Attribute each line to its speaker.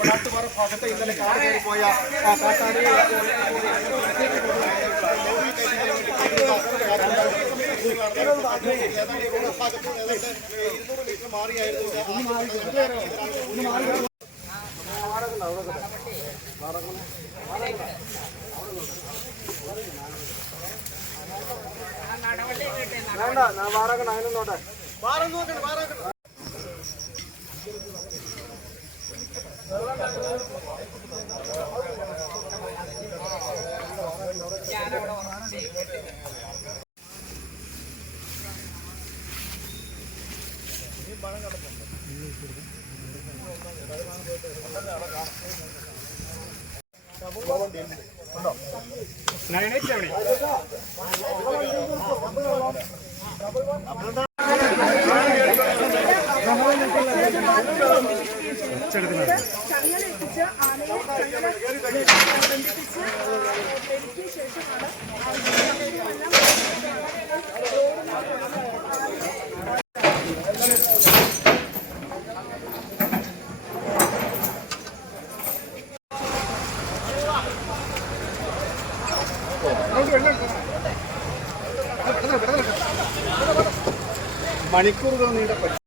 Speaker 1: വടാട്ടുപാറ ഭാഗത്ത് ഇന്നലെ കാട് കയറി പോയ ആ കാട്ടാടി ഭാഗത്ത് ഏതാണ്ട് ഇരുന്നൂറ് മീറ്റർ മാറിയായിരുന്നു വേണ്ട ഞാൻ വാറക്കണം അതിനൊന്നോട്ടെ വാറ നോക്കണ്ട. വാറക്കണം
Speaker 2: ചങ്ങലെത്തിച്ച് ആനയെ ബന്ധിപ്പിച്ച ശേഷമാണ്
Speaker 1: മണിക്കൂറുകൾ നീണ്ട